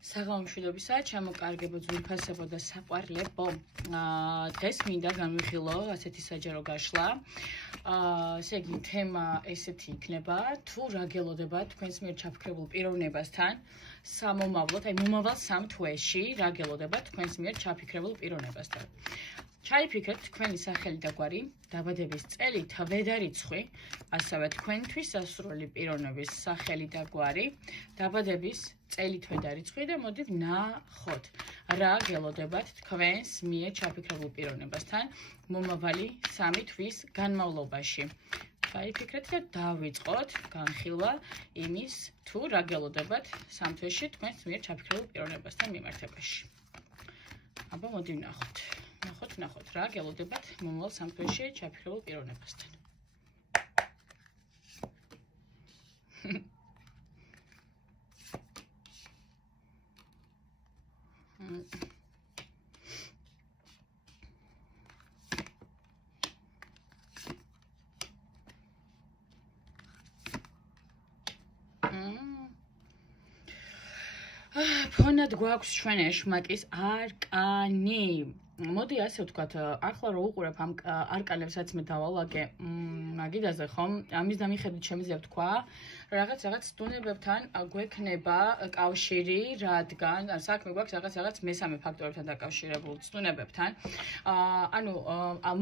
საღამომშვიდობისა, ჩემო ძვირფასებო და საყვარლებო. დღეს მინდა განვიხილო ასეთი საჯარო გაშლა. ესე იგი, თემა ესეთი იქნება, თუ რა გელოდება თქვენს მიერ ჩაფიქრებულ პიროვნებასთან სამომავლოდ, მომავალ 3 თვეში რა გელოდება თქვენს მიერ ჩაფიქრებულ პიროვნებასთან. ჩაიფიქრეთ თქვენი სახელი და გვარი, დაბადების წელი, თვე და რიცხვი, ასევე თქვენთვის სასურველი პიროვნების სახელი და გვარი, დაბადების წელი, თვე და რიცხვი და მოდით ნახოთ, რა გელოდებათ თქვენს მიერ ჩაფიქრებულ პიროვნებასთან მომავალი 3 თვის განმავლობაში. ჩაიფიქრეთ და დავიწყოთ განხილვა იმის, თუ რა გელოდებათ 3 თვეში თქვენს მიერ ჩაფიქრებულ პიროვნებასთან მიმართებაში. აბა მოდი ვნახოთ. ნახოთ, რა გელოდებათ მომავალ 3 თვეში ჩაფიქრებულ პიროვნებასთან. ფონად გვაქვს ჩვენ ეშმაკის არკანი. მოდი ასე ვთქვათ, ახლა რო უყურებ ამ არკანებსაც მე დავალაგე მაგიდაზე ხომ, ამის დამიხედვით შემიძლია ვთქვა, რაღაც სტუნებებთან გვექნება კავშირი, რადგან საქმე გვაქვს რაღაც მესამე ფაქტორებთან დაკავშირებულ სტუნებებთან. ანუ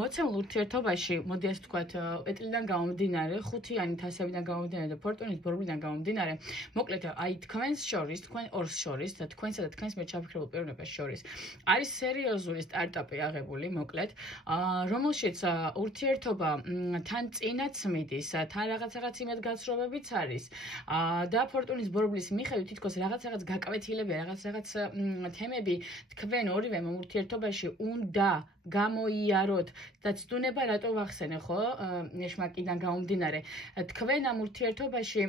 მოცემულ ურთიერთობაში, მოდი ასე ვთქვათ, პეტლიდან გამომდინარე, ხუთიანი თასებიდან გამომდინარე და ფორტუნის ბორბლიდან გამომდინარე, მოკლედ აი თქვენს შორის, თქვენ ორს შორის და თქვენსა და თქვენს მიერ ჩაფიქრებულ პიროვნებას შორის არის სერიოზული სტარტაპი აღებული, მოკლედ, რომელშიც ურთიერთობა თან წინაც მიდის, თან რაღაც იმედ გაცრობებიც არის და ფორტუნის ბორბლის მიხედვით თითქოს რაღაც გაკვეთილებია, რაღაც თემები თქვენ ორივე ურთიერთობაში უნდა გამოიაროთ და ცდუნება რატო ვახსენე, ხო? ეშმაკიდან გამომდინარე. თქვენ ამ ურთიერთობაში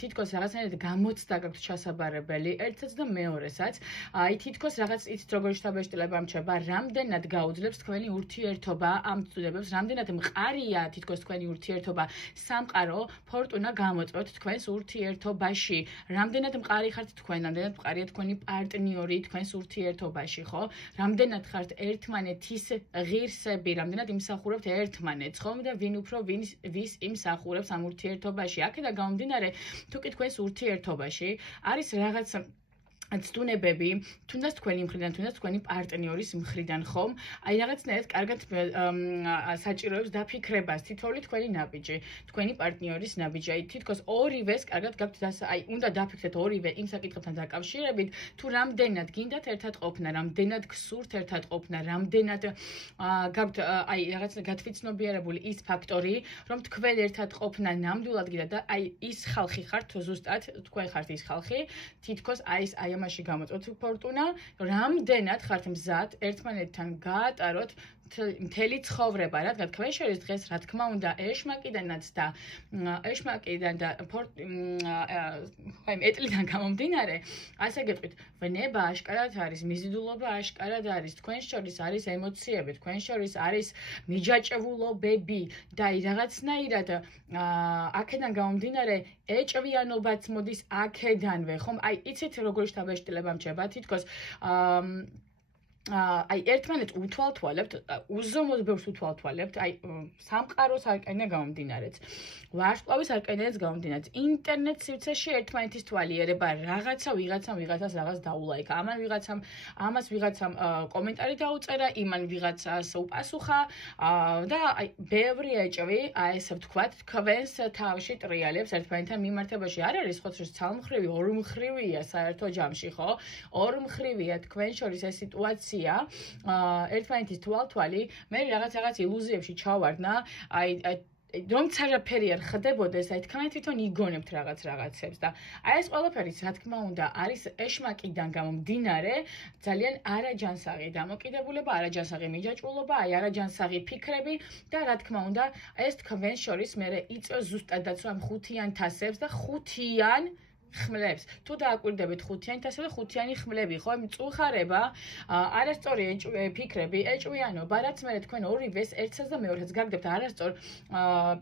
თითქოს რაღაცნაირად გამოცდა გაქვთ ჩასაბარებელი, ერთსაც და მეორესაც. აი თითქოს რაღაც იცით როგორ შთაბეჭდილება მრჩება, რამდენად გაუძლებს თქვენი ურთიერთობა ამ ცდუნებებს, რამდენად მყარია თითქოს თქვენი ურთიერთობა, სამყარო, ფორტუნა გამოწვევთ თქვენს ურთიერთობაში. რამდენად მყარი ხართ თქვენ, რამდენად მყარია თქვენი პარტნიორი თქვენს ურთიერთობაში, ხო? რამდენად ხართ ერთმანეთის ღირსები, რამდენად იმსახურებთ ერთმანეთს, ხომ და ვინ უფრო ვის იმსახურებს ამ ურთიერთობაში. აქედან გამომდინარე, თუ კი თქვენს ურთიერთობაში არის რაღაც ცდუნებები, თუნდაც თქვენი მხრიდან, თუნდაც თქვენი პარტნიორის მხრიდან, ხომ? აი რაღაცნაირად კარგად საჭიროებს დაფიქრებას თითოეული თქვენი ნაბიჯი, თქვენი პარტნიორის ნაბიჯი. აი თითქოს ორივეს კარგად გაქვთ აი უნდა დაფიქრეთ ორივე იმ საკითხებთან დაკავშირებით, თუ რამდენად გინდათ ერთად ყოფნა, რამდენად გსურთ ერთად ყოფნა, რამდენად გაქვთ აი რაღაც გათვითცნობიერებული ის ფაქტორი, რომ თქვენ ერთად ყოფნა ნამდვილად გინდათ და აი ის ხალხი ხართ, ზუსტად თქვენ ხართ ის ხალხი, თითქოს აი ამაში გამოწვევთ ფორტუნა, რამდენად ხართ მზად ერთმანეთთან გაატაროთ მთელი ცხოვრება, რადგან თქვენ შორის დღეს რა თქმა უნდა ეშმაკიდანაც და ეტლიდან გამომდინარე, ასე გეტყვით, ვნება აშკარად არის, მიზიდულობა აშკარად არის, თქვენ შორის არის ემოციები, თქვენ შორის არის მიჯაჭვულობები და რაღაცნაირად აქედან გამომდინარე ეჭვიანობაც მოდის აქედანვე, ხომ? აი იცით როგორ შთაბეჭდილება მრჩება, თითქოს აი ერთმანეთს უთვალთვალებთ, უზომოდ ბევრს უთვალთვალებთ, აი სამყაროს არკანიდან გამომდინარეც, ვარსკვლავის არკანიდანაც გამომდინარეც, ინტერნეტ სივრცეში ერთმანეთის თვალიერება, ვიღაცას რაღაც დაულაიქა, ამას ვიღაცამ კომენტარი დაუწერა, იმან ვიღაცას უპასუხა და აი ბევრი ეჭვი, აი ესე ვთქვათ, თქვენს თავში ტრიალებს ერთმანეთთან მიმართებაში. არ არის ხო ცალმხრივი, ორმხრივია საერთო ჯამში, ხო? ორმხრივია თქვენ შორის ეს სიტუაცია. ერთმანეთის თვალთვალი, მე რაღაც ილუზიებში ჩავარდნა, აი რომც არაფერი არ ხდებოდეს, აი თქვენ თვითონ იგონებთ რაღაცებს და აი ეს ყველაფერი, რა თქმა უნდა, არის ეშმაკიდან გამომდინარე, ძალიან არაჯანსაღი დამოკიდებულება, არაჯანსაღი მიჯაჭვულობა, აი არაჯანსაღი ფიქრები და რა თქმა უნდა, ეს თქვენ შორის მე იწვევს ზუსტადაც ამ ხუთიან თასებს და ხუთიან ხმლებს. თუ დააკვირდებით ხუთიანი თასები და ხუთიანი ხმლები, ხო? მწუხარება, არასწორი ფიქრები, ეჭვიანობა, რაც მე თქვენ ორივეს ერთსაც და მეორეც გაგდებთ არასწორ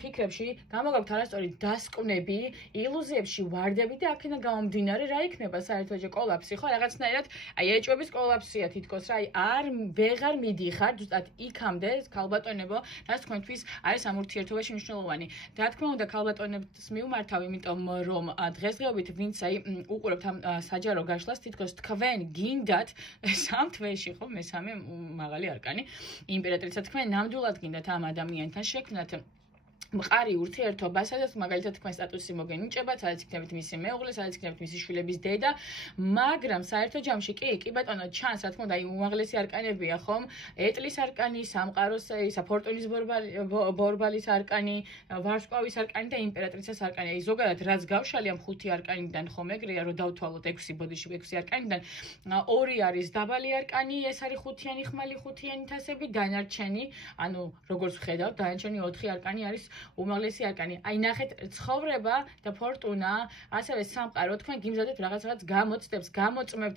ფიქრებში, გამოგაქვთ არასწორი დასკვნები, ილუზიებში ვარდებით და აქედან გამომდინარე რა იქნება საერთოდ კოლაფსი, ხო? რაღაცნაირად აი ეჭვების კოლაფსია თითქოს რა, აი ვეღარ მიდიხარ ზუსტად იქამდე ქალბატონებო, რაც თქვენთვის არის ამ ურთიერთობაში მნიშვნელოვანი. რა თქმა უნდა, ქალბატონებს მივმართავ, იმიტომ რომ დღესდღეობით ვინც აი უყურებთ ამ საჯარო გაშლას, თითქოს თქვენ გინდათ სამ თვეში, ხო, მესამე მაღალი არკანი, იმპერატრიცა, თქვენ ნამდვილად გინდათ ამ ადამიანთან შექმნათ მყარი ურთიერთობა, სადაც მაგალითად თქვენ სტატუსი მოგენიჭებათ, სადაც იქნებით მისი მეუღლე, სადაც იქნებით მისი შვილების დედა, მაგრამ საერთო ჯამში კი ბატონო, ჩანს, რა თქმა უნდა, აი უმაღლესი არკანებია, ხომ? ეტლის არკანი, სამყაროს, ისა ფორტუნის ბორბალის არკანი, ვარსკვლავის არკანი და იმპერატრიცას არკანი. აი ზოგადად რაც გავშალი ამ ხუთი არკანიდან, ხომ ეგრეა, რომ დავთვალოთ 6 ბოდიში 6 არკანიდან, 2 არის დაბალი არკანი, ეს არის ხუთიანი ხმალი, ხუთიანი თასები, დანარჩენი, ანუ როგორც ვხედავთ, დანარჩენი 4 არკანი არის უმაღლესი არკანი. აი ნახეთ, ცხოვრება და ფორტუნა, ასევე სამყარო, თქვენ გიმზადეთ რაღაც გამოცდებს, გამოწმებთ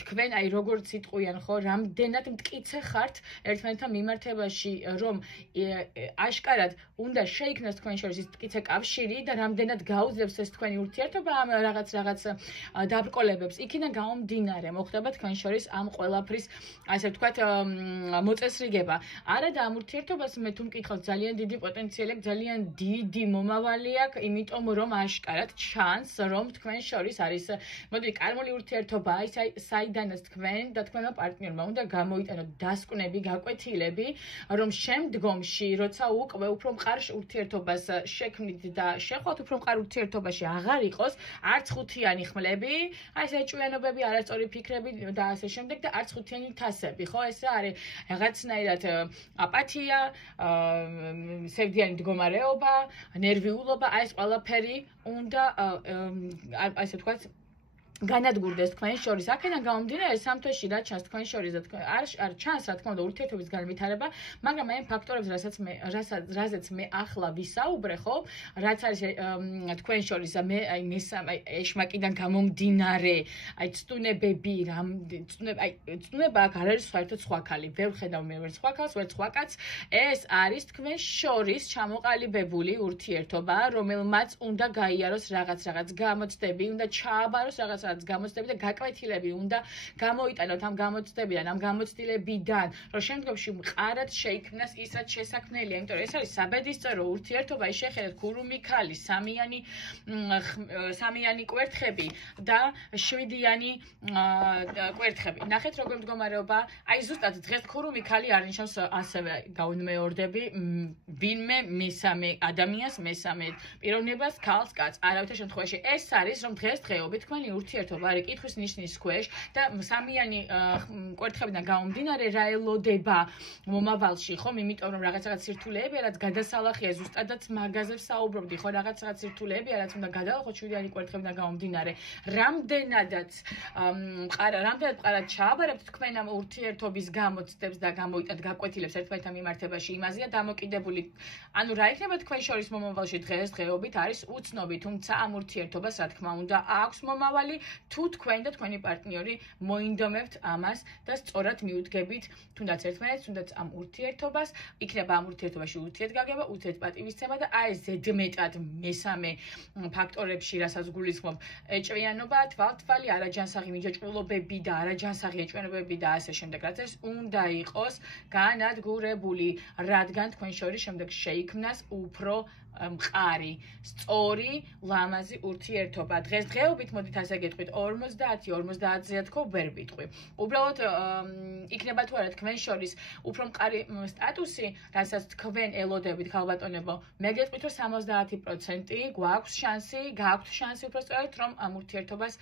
თქვენ აი როგორც იტყვიან, ხო, რამდენად მტკიცე ხართ ერთმანეთთან მიმართებაში, რომ აშკარად უნდა შეიქმნას თქვენ შორის ის მტკიცე კავშირი და რამდენად გაუძლებს ეს თქვენი ურთიერთობა ამ რაღაც დაბრკოლებებს. იქიდან გამომდინარე მოხდება თქვენ შორის ამ ყველაფრის, ასე ვთქვათ, მოწესრიგება. არა და ამ ურთიერთობას მე თუ მკითხავთ ძალიან დიდი პოტენციალი აქვს, ძალიან დიდი მომავალი აქვს, იმიტომ რომ აშკარად ჩანს, რომ თქვენ შორის არის მოდი კარმული ურთიერთობა, აი საიდანაც თქვენ და თქვენმა პარტნიორმა უნდა გამოიტანოთ დასკვნები, გაკვეთილები, რომ შემდგომში, როცა უკვე უფრო მყარ ურთიერთობას შექმნით და შეხვალთ უფრო მყარ ურთიერთობაში აღარ იყოს არც ხუთიანი ხმლები, აი ეს ეჭვიანობები, არასწორი ფიქრები და ასე შემდეგ და არც ხუთიანი თასები, ხო? ეს არის რაღაცნაირად აპათია, სევდიანი მდგომარეობა, ნერვიულობა, აი ეს ყველაფერი უნდა ასე ვთქვათ განადგურდეს თქვენ შორის. აქედან გამომდინარე სამ თვეში რა ჩანს თქვენ შორის და თქვენ არ ჩანს რა თქმა უნდა ურთიერთობის განვითარება, მაგრამ აი ფაქტორებს, რაზეც მე ახლა ვისაუბრე, ხო, რაც არის თქვენ შორის და მე აი მესამე ეშმაკიდან გამომდინარე, აი ცდუნებები, ცდუნება აქ არ არის საერთოდ სხვა ქალი. ვერ ხედავ მე ვერ სხვა ქალს, ვერ სხვა კაცს. ეს არის თქვენ შორის ჩამოყალიბებული ურთიერთობა, რომელმაც უნდა გაიაროს რაღაც გამოცდები, უნდა ჩააბაროს რაღაც გამოცდები და გაკვეთილები უნდა გამოიტანოთ ამ გამოცდებიდან, ამ გამოცდილებიდან, რომ შემდგომში მყარად შეიქმნას ის, რაც შესაქმნელია, იმიტომ რომ ეს არის საბედისწერო ურთიერთობა, ის შეხედეთ ქურუმი ქალი, სამიანი კვერთხები და 7-იანი კვერთხები. ნახეთ როგორ მდგომარეობა, აი ზუსტად დღეს ქურუმი ქალი არნიშნავს ასევე გაუნმეორდები ვინმე მესამე ადამიანს, მესამე პიროვნებას, ქალს, კაცს. არავითარ შემთხვევაში ეს არის, რომ დღესდღეობით თქვენი ურთიერთობა არის კითხვის ნიშნის ქვეშ და სამიანი კვერთხებიდან გამომდინარე რა ელოდება მომავალში, ხომ? იმიტომ რომ რაღაც სირთულეებია, რაც გადასალახია, ზუსტადაც მაგაზე ვსაუბრობდი, ხო, რაღაც სირთულეებია, რაც უნდა გადავახოთ 7-იანი კვერთხებიდან გამომდინარე. რამდენადაც მყარად ჩააბარებთ თქვენ ამ ურთიერთობის გამოცდებს და გამოიტანთ გაკვეთილებს ერთმანეთთან მიმართებაში, იმაზეა დამოკიდებული. ანუ რა იქნება თქვენ შორის მომავალში დღესდღეობით არის უცნობი, თუმცა ამ ურთიერთობას რა თქმა უნდა აქვს მომავალი, თუ თქვენ და თქვენი პარტნიორი მოინდომებთ ამას და სწორად მიუდგებით თუნდაც ერთმანეთს, თუნდაც ამ ურთიერთობას, იქნება ამ ურთიერთობაში ურთიერთგაგება, ურთიერთპატივისცემა და აი ზედმეტად მესამე ფაქტორებში, რასაც გულისხმობ, ეჭვიანობა, თვალთვალი, არაჯანსაღი მიჯაჭვულობები და არაჯანსაღი ეჭვიანობები და ასე შემდეგ, რაც ეს უნდა იყოს განადგურებული, რადგან თქვენ შორის შემდეგ შეიქმნას უფრო მყარი, სწორი, ლამაზი ურთიერთობა. დღესდღეობით მოდით ასე გეტყვით 50-50-ზეა თქო ვერ ვიტყვი. უბრალოდ იქნება თუ არა თქვენ შორის უფრო მყარი სტატუსი, რასაც თქვენ ელოდებით ქალბატონებო, მე გეტყვით რომ 70% გვაქვს შანსი, გააქვთ შანსი უფრო სწორად რომ ამ ურთიერთობას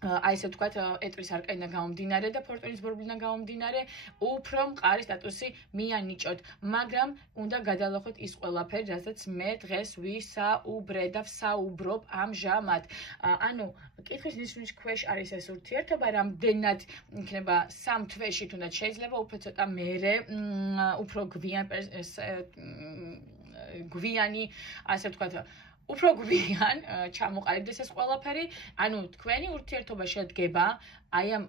აი ესე ვთქვათ, ეტლის არკანიდან გამომდინარე და ფორტუნის ბორბლიდან გამომდინარე, უფრო მყარი სტატუსი მიანიჭოთ, მაგრამ უნდა გადალახოთ ის ყველაფერი, რასაც მე დღეს ვისაუბრე და ვსაუბრობ ამჟამად. ანუ კითხვის ნიშნის ქვეშ არის ეს ურთიერთობა, რამდენად იქნება სამ თვეში თუნდაც შეიძლება უფრო ცოტა მერე, უფრო გვიანი, ასე ვთქვათ, უფრო გვიან ჩამოყალიბდეს ეს ყველაფერი, ანუ თქვენი ურთიერთობა შედგება აი ამ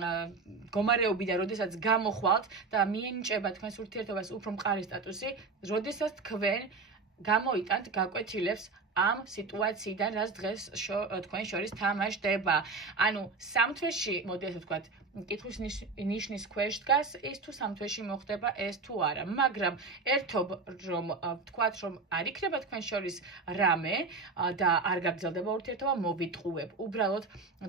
მდგომარეობიდან, როდესაც გამოხვალთ და მიენიჭება თქვენს ურთიერთობას უფრო მყარი სტატუსი, როდესაც თქვენ გამოიტანთ გაკვეთილებს ამ სიტუაციიდან, რაც დღეს თქვენ შორის თამაშდება. ანუ სამთვეში, მოდი ასე ვთქვათ, კითხვის ნიშნის ქვეშ დგას ის თუ სამთვეში მოხდება ეს თუ არა, მაგრამ ერთობ რომ ვთქვათ, რომ არ იქნება თქვენ შორის რამე და არ გაგრძელდება ურთიერთობა, მოვიტყუებ. უბრალოდ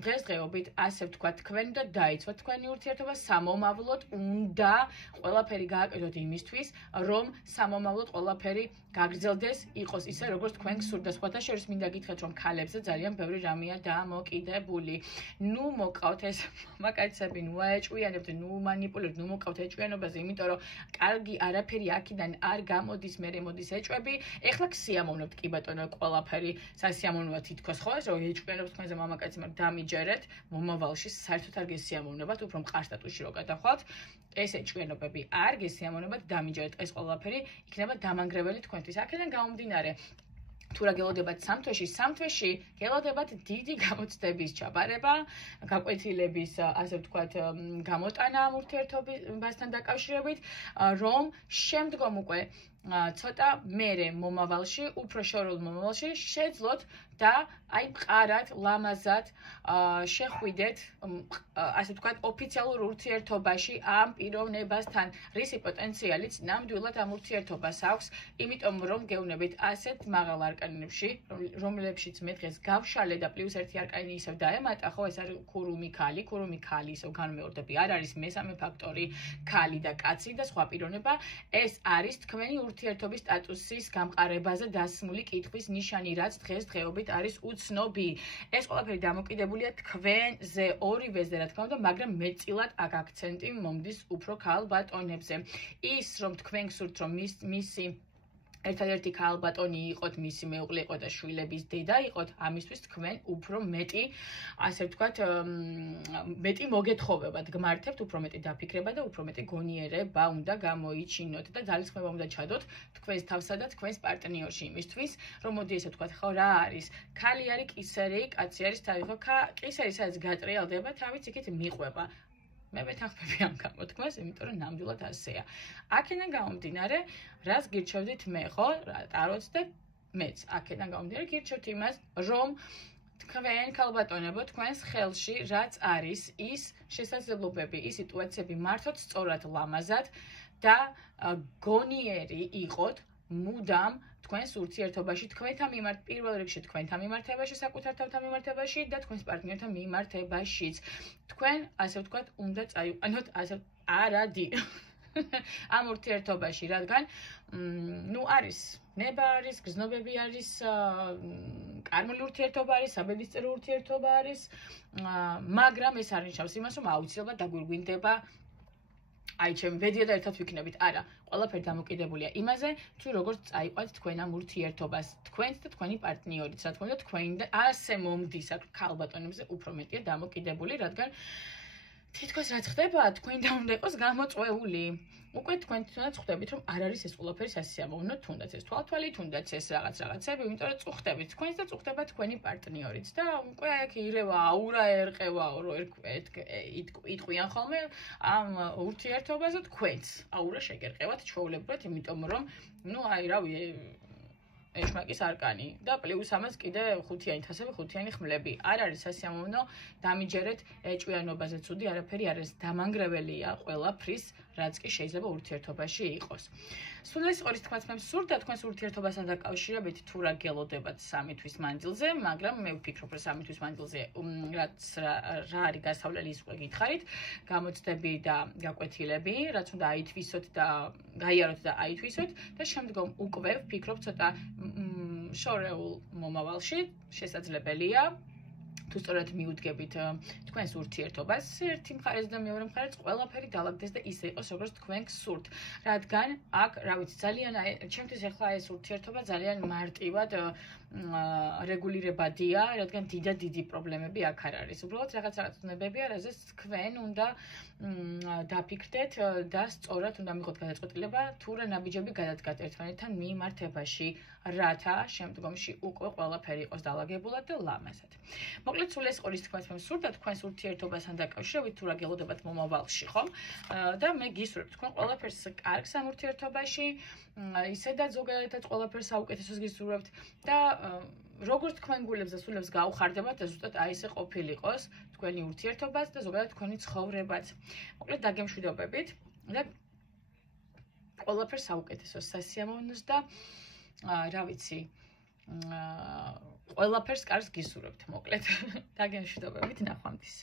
დღესდღეობით ასე ვთქვათ, თქვენ უნდა დაიცვათ თქვენი ურთიერთობა, სამომავლოდ უნდა ყველაფერი გააკეთოთ იმისთვის, რომ სამომავლოდ ყველაფერი გაგრძელდეს, იყოს ისე, როგორც თქვენ გსურთ და სხვათა შორის მინდა გითხრათ, რომ ქალებზე ძალიან ბევრი რამეა დამოკიდებული. ნუ მოკავთ ეს მამაკაცები, ნუ აეჭვიანებთ, ნუ მანიპულირებთ, ნუ მოკავთ ეჭვიანობაზე, იმიტომ რომ კარგი არაფერი აქედან არ გამოდის, მერე მოდის ეჭვები. ეხლა გსიამოვნებთ კი ბატონო ყველაფერი, სასიამოვნოა თითქოს ხო, ეს რომ ეჭვიანობთ თქვენზე მამაკაცი, მაგრამ დამიჯერეთ, მომავალში საერთოდ არ გესიამოვნებათ, უფრო მყარ სტატუსში რო გადახვალთ. ეს ეჭვიანობები არ გესიამოვნებათ, დამიჯერეთ, ეს ყველაფერი იქნება დამანგრეველი თქვენთვის. აქედან გამომდინარე, თუ რა გელოდებათ სამთვეში გელოდებათ დიდი გამოცდების ჩაბარება, გაკვეთილების, ასე ვთქვათ, გამოტანა ამ ურთიერთობასთან დაკავშირებით, რომ შემდგომ უკვე ცოტა მერე მომავალში, უფრო შორეულ მომავალში შეძლოთ და აი მყარად, ლამაზად შეხვიდეთ, ასე ვთქვათ, ოფიციალურ ურთიერთობაში ამ პიროვნებასთან, რისი პოტენციალიც ნამდვილად ამ ურთიერთობას აქვს, იმიტომ რომ გეუბნებით ასეთ მაღალ არკანებში, რომლებშიც მე დღეს გავშალე და პლუს ერთი არკანი ისევ დაემატა, ხო, ეს არის ქურუმი ქალი ისევ განმეორდები. არ არის მესამე ფაქტორი, ქალი და კაცი და სხვა პიროვნება, ეს არის თქვენი ურთიერთობის სტატუსის გამყარებაზე დასმული კითხვის ნიშანი, რაც დღესდღეობით არის უცნობი. ეს ყველაფერი დამოკიდებულია თქვენზე, ორივეზე, რა თქმა უნდა, მაგრამ მეტწილად აქ აქცენტი მომდის უფრო ქალ ბატონებზე. ის რომ თქვენ გსურთ, რომ მისი ერთადერთი ქალ ბატონი იყოთ, მისი მეუღლე იყოთ და შვილების დედა იყოთ, ამისთვის თქვენ უფრო მეტი, ასე ვთქვათ, მეტი მოგეთხოვებათ, გმართებთ, უფრო მეტი დაფიქრება და უფრო მეტი გონიერება უნდა გამოიჩინოთ და ძალისხმევა უნდა ჩადოთ თქვენს თავსა და თქვენს პარტნიორში იმისთვის, რომ მოდი ესე ვთქვათ, ხო, რა არის? ქალი არის კისერი, კაცი არის თავი, ხო, კისერი სადაც გატრიალდება, თავიც იქით მიყვება. მე ვეთანხმები ამ გამოთქმას, იმიტომ რომ ნამდვილად ასეა. აქედან გამომდინარე, რას გირჩევდით მე, ხო? ტაროც და მეც. აქედან გამომდინარე, გირჩევთ იმას, რომ თქვენ ქალბატონებო, თქვენს ხელში რაც არის ის შესაძლებლობები, ის სიტუაციები მართოთ სწორად, ლამაზად და გონიერი იყოთ მუდამ თქვენს ურთიერთობაში, თქვენთან მიმართ, პირველ რიგში თქვენთან მიმართებაში, საკუთარ თავთან მიმართებაში და თქვენს პარტნიორთან მიმართებაშიც. თქვენ, ასე ვთქვათ, უნდა წაიყვანოთ არადი ამ ურთიერთობაში, რადგან ნუ არის ნება არის, გრძნობები არის, კარმული ურთიერთობა არის, საბედისწერო ურთიერთობა არის, მაგრამ ეს არ ნიშნავს იმას, რომ აუცილებლად დაგვირგვინდება აი ჩემი ბედია და ერთად ვიქნებით. არა, ყველაფერი დამოკიდებულია იმაზე, თუ როგორ წაიყვანთ თქვენ ამ ურთიერთობას, თქვენც და თქვენი პარტნიორიც, რა თქმა უნდა, თქვენი და ასე მომდის აქ ქალბატონებზე უფრო მეტია დამოკიდებული, რადგან თითქოს რაც ხდება, თქვენდა უნდა იყოს გამოწვეული. უკვე თქვენ თვითონაც ხვდებით, რომ არ არის ეს ყველაფერი სასიამოვნო, თუნდაც ეს თვალთვალი, თუნდაც ეს რაღაცები, იმიტომ რომ წუხდებით თქვენს და წუხდება თქვენი პარტნიორიც და უკვე აქ ირევა, აურა ერყევაო, რომ იტყვიან ხოლმე ამ ურთიერთობაზე თქვენც. აურა შეგერყევათ ჩვეულებრივად, იმიტომ რომ ნუ აი რავი ეშმაკის არკანი და პლუს ამას კიდე ხუთიანი ხმლები. არ არის სასიამოვნო, დამიჯერეთ ეჭვიანობაზე ცუდი არაფერი არ არის, დამანგრეველია ყველაფრის, რაც კი შეიძლება ურთიერთობაში იყოს. სულ ეს ყორის თქვენს მე მსურდა თქვენს ურთიერთობასთან დაკავშირებით თუ რა გელოდებათ 3 თვის მანძილზე, მაგრამ მე ვფიქრობ, რომ 3 თვის მანძილზე რაც რა არის გასავლელი ის უკვე გითხარით, გამოცდები და გაკვეთილები, რაც უნდა აითვისოთ და გაიაროთ და აითვისოთ და შემდგომ უკვე ვფიქრობ ცოტა შორეულ მომავალში შესაძლებელია თუ სწორად მიუდგებით თქვენს ურთიერთობას, ერთი მხარეს და მეორე მხარეს ყველაფერი დაალაგდეს და ისე იყოს, როგორც თქვენ გსურთ. რადგან აქ, რა ვიცი, ძალიან ჩემთვის ახლა ეს ურთიერთობა ძალიან მარტივად რეგულირებადია, რადგან დიდი პრობლემები აქ არ არის. უბრალოდ რაღაც ცნობებია, რაზეც თქვენ უნდა დაფიქრდეთ და სწორად უნდა მიღოთ გადაწყვეტილება, თუ რა ნაბიჯები გადადგათ ერთმანეთთან მიმართებაში, რათა შემდგომში უკვე ყველაფერი იყოს დალაგებულად და ლამაზად. მოკლედ, სულ ეს ყურის თქმაც მე მსურდა თქვენს ურთიერთობასთან დაკავშირებით, თუ რა გელოდებათ მომავალში, ხომ? და მე გისურვებთ თქვენ ყველაფერს კარგს ამ ურთიერთობაში, ისედაც ზოგადადაც ყველაფერს საუკეთესოს გისურვებთ და როგორც თქვენ გულებს და სულებს გაუხარდებათ და ზუსტად აი ესე ყოფილიყოს თქვენი ურთიერთობაც და ზოგადად თქვენი ცხოვრებაც. მოკლედ დაგემშვიდობებით და ყველაფერს საუკეთესოს სასიამოვნოს და რა ვიცი, ყველაფერს კარგს გისურვებთ, მოკლედ. დაგემშვიდობებით, ნახვამდის.